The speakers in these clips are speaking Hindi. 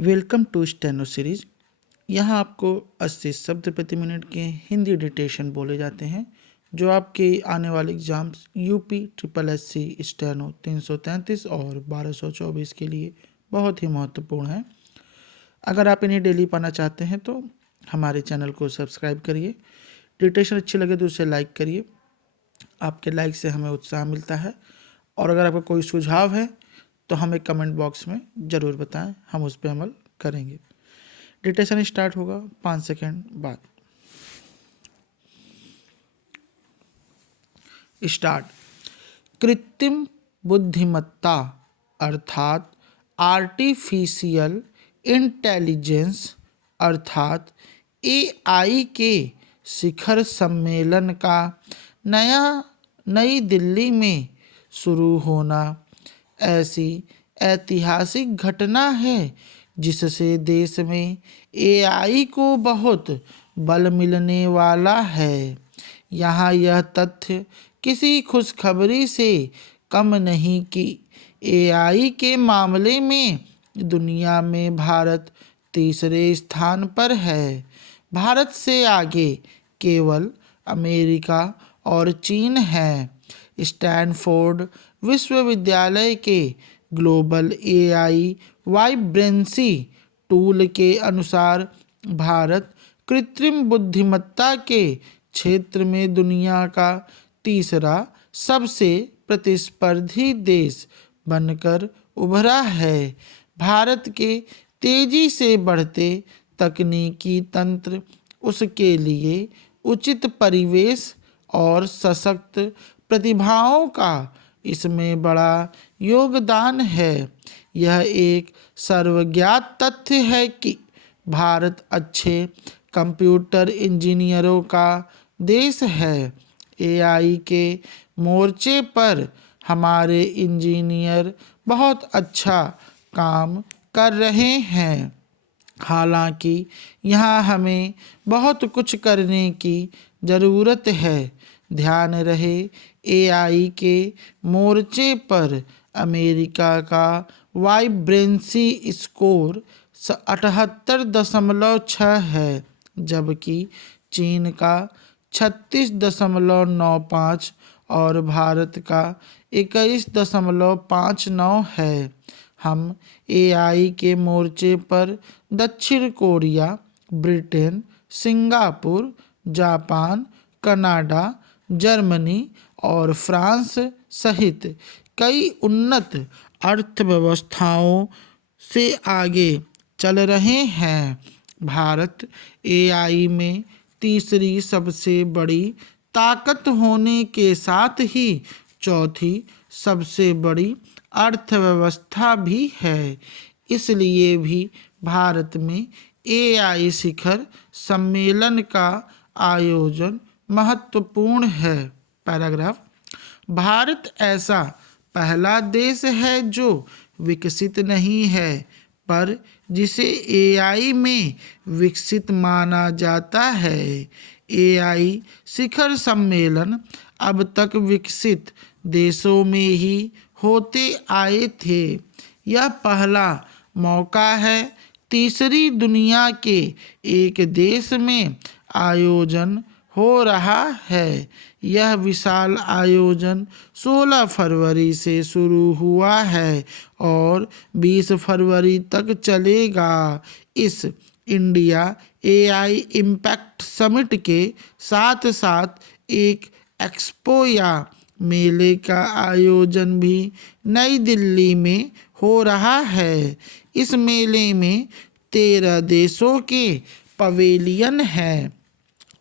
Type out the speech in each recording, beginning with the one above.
Welcome to steno series. यहाँ आपको 80 शब्द प्रति मिनट के हिंदी डिक्टेशन बोले जाते हैं जो आपके आने वाले exams UP triple SC steno 333 और 1224 के लिए बहुत ही महत्वपूर्ण है। अगर आप इन्हें डेली पाना चाहते हैं तो हमारे चैनल को सब्सक्राइब करिए। डिक्टेशन अच्छी लगे तो उसे लाइक करिए। आपके लाइक से हमें उत्साह मिलता है और अगर आपका कोई सुझाव है तो हमें कमेंट बॉक्स में ज़रूर बताएं, हम उस पर अमल करेंगे। डिक्टेशन स्टार्ट होगा 5 सेकेंड बाद। स्टार्ट। कृत्रिम बुद्धिमत्ता अर्थात आर्टिफिशियल इंटेलिजेंस अर्थात एआई के शिखर सम्मेलन का नई दिल्ली में शुरू होना ऐसी ऐतिहासिक घटना है जिससे देश में एआई को बहुत बल मिलने वाला है। यहाँ यह तथ्य किसी खुशखबरी से कम नहीं कि एआई के मामले में दुनिया में भारत तीसरे स्थान पर है। भारत से आगे केवल अमेरिका और चीन है। स्टैनफोर्ड विश्वविद्यालय के ग्लोबल एआई वाइब्रेंसी टूल के अनुसार भारत कृत्रिम बुद्धिमत्ता के क्षेत्र में दुनिया का तीसरा सबसे प्रतिस्पर्धी देश बनकर उभरा है। भारत के तेजी से बढ़ते तकनीकी तंत्र उसके लिए उचित परिवेश और सशक्त प्रतिभाओं का इसमें बड़ा योगदान है। यह एक सर्वज्ञात तथ्य है कि भारत अच्छे कंप्यूटर इंजीनियरों का देश है। एआई के मोर्चे पर हमारे इंजीनियर बहुत अच्छा काम कर रहे हैं। हालांकि यहाँ हमें बहुत कुछ करने की ज़रूरत है। ध्यान रहे, एआई के मोर्चे पर अमेरिका का वाइब्रेंसी स्कोर 78.6 है, जबकि चीन का 36.95 और भारत का 21.59 है। हम एआई के मोर्चे पर दक्षिण Korea, Britain, Singapore, Japan, Canada, Germany और फ्रांस सहित कई उन्नत अर्थव्यवस्थाओं से आगे चल रहे हैं। भारत एआई में तीसरी सबसे बड़ी ताकत होने के साथ ही चौथी सबसे बड़ी अर्थव्यवस्था भी है। इसलिए भी भारत में एआई शिखर सम्मेलन का आयोजन महत्वपूर्ण है। पैराग्राफ। भारत ऐसा पहला देश है जो विकसित नहीं है पर जिसे एआई में विकसित माना जाता है। एआई शिखर सम्मेलन अब तक विकसित देशों में ही होते आए थे। यह पहला मौका है तीसरी दुनिया के एक देश में आयोजन हो रहा है। यह विशाल आयोजन 16 फरवरी से शुरू हुआ है और 20 फरवरी तक चलेगा। इस इंडिया एआई इम्पैक्ट समिट के साथ साथ एक एक्सपो या मेले का आयोजन भी नई दिल्ली में हो रहा है। इस मेले में 13 देशों के पवेलियन हैं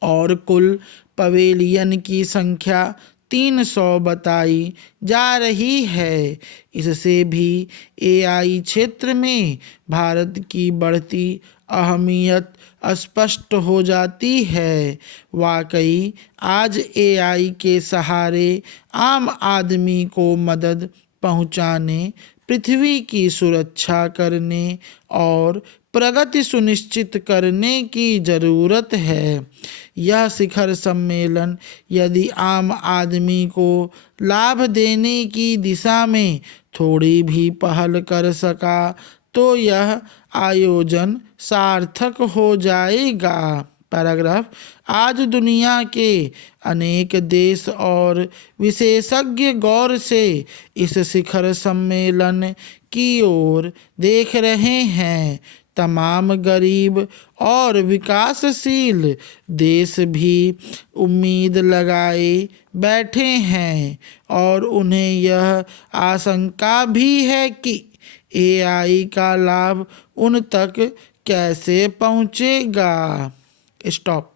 और कुल पवेलियन की संख्या 300 बताई जा रही है। इससे भी एआई क्षेत्र में भारत की बढ़ती अहमियत स्पष्ट हो जाती है। वाकई आज एआई के सहारे आम आदमी को मदद पहुंचाने, पृथ्वी की सुरक्षा करने और प्रगति सुनिश्चित करने की ज़रूरत है। यह शिखर सम्मेलन यदि आम आदमी को लाभ देने की दिशा में थोड़ी भी पहल कर सका तो यह आयोजन सार्थक हो जाएगा। पैराग्राफ, आज दुनिया के अनेक देश और विशेषज्ञ गौर से इस शिखर सम्मेलन की ओर देख रहे हैं। तमाम गरीब और विकासशील देश भी उम्मीद लगाए बैठे हैं और उन्हें यह आशंका भी है कि एआई का लाभ उन तक कैसे पहुंचेगा। स्टॉप।